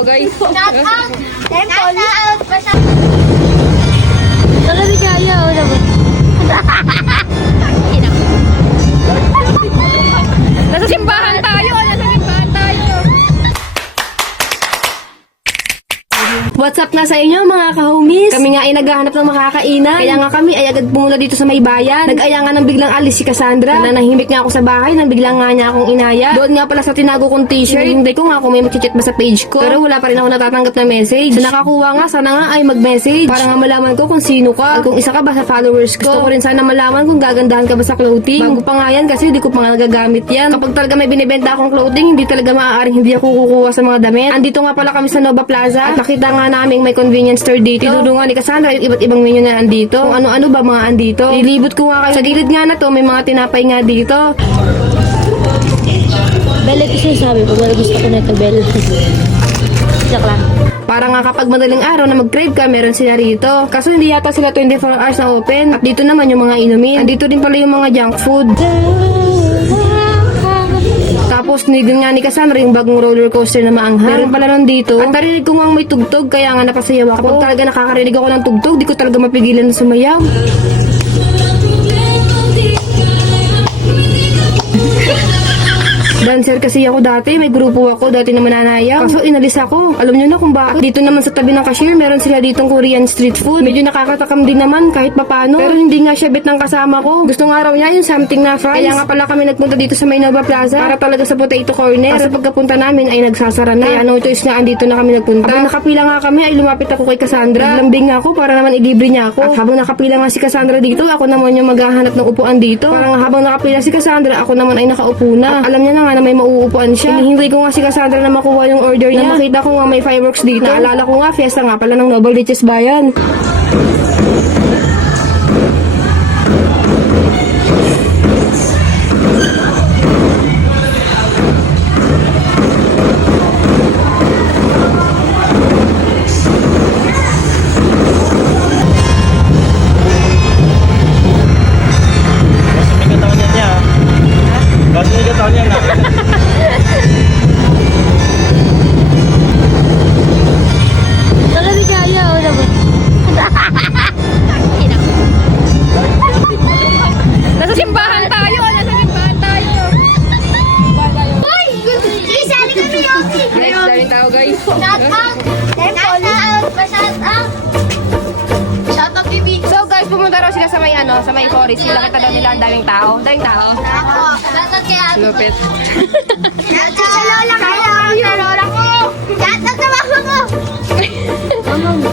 tao guys. Shout out! Shout out! Talaga kaya, wala ba? Nasa simbahan tayo. What's up na sa inyo mga ka-homies? Kami nga ay naghahanap ng makakainan. Kaya nga kami ay agad pumunta dito sa may bayan. Nag-aya nga ng biglang alis si Cassandra. Nanahimik nga ako sa bahay nang biglang nga niya akong inaya. Doon nga pala sa tinago kong t-shirt. Hindi ko nga kung may mag-chat ba sa page ko. Pero wala pa rin ako natatanggap na message. Sa nakakuha nga, sana nga ay mag-message. Para nga malaman ko kung sino ka. At kung isa ka ba sa followers ko. Gusto ko rin sana malaman kung gagandahan ka ba sa clothing. Bago pa nga yan kasi hindi ko pa nga nagagamit yan. Kapag talaga may binibenta akong clothing, hindi talaga maaaring hindi ako kukuha sa mga damit. Andito nga pala kami sa Nova Plaza. At nakita nga naming may convenience store dito. Tinudungan ni Cassandra yung iba't ibang menu na andito. Kung ano-ano ba mga andito. Ilibot ko nga kayo. Sa gilid nga na to, may mga tinapay nga dito. Bella, kasi sabi ko, wala gusto ko na ito, Bella. Joke lang. Para nga kapag madaling araw na mag-crave ka, meron sila rito. Kaso hindi yata sila 24 hours na open. At dito naman yung mga inumin. Andito din pala yung mga junk food. Tapos nigil nga ni Cassandra yung bagong roller coaster na maanghang. Meron pala nun dito. At narinig ko nga may tugtog, kaya nga napasayaw ako. Kapag talaga nakakarinig ako ng tugtog, di ko talaga mapigilan na sumayaw. Dancer kasi ako dati, may grupo ako, dati naman nanayaw. Kaso inalis ako. Alam nyo na kung bakit. Dito naman sa tabi ng cashier, meron sila ditong Korean street food. Medyo nakakatakam din naman kahit papano. Pero hindi nga siya bet ng kasama ko. Gusto nga raw niya yung something na fries. Kaya nga pala kami nagpunta dito sa May Nova Plaza para talaga sa potato corner. Kasi pagkapunta namin ay nagsasara na. Kaya no choice nga andito na kami nagpunta. Habang nakapila nga kami ay lumapit ako kay Cassandra. Lambing nga ako para naman ilibre niya ako. At habang nakapila nga si Cassandra dito, ako naman yung maghahanap ng upuan dito. Para nga habang nakapila si Cassandra, ako naman ay nakaupo na. At alam niya na nga na may mauupuan siya. Hinihintay ko nga si Cassandra na makuha yung order niya. Na makita ko nga may fireworks dito. Naalala ko nga, fiesta nga pala ng Noble Riches Bayan. Talaga kaya, wala ba? Nasa simbahan tayo. Uy! Isali kami, Yoki! Next daming tao guys. Shout out! Shout out! Shout out! Shout out, baby! So guys, pumunta raw sila sa may sa may forest. Sila kita daw nila ang daming tao. Daming tao. Shout out kay Ate. Lupit. Shout out sa lola ko! Shout out sa lola ko! Shout out sa mama ko!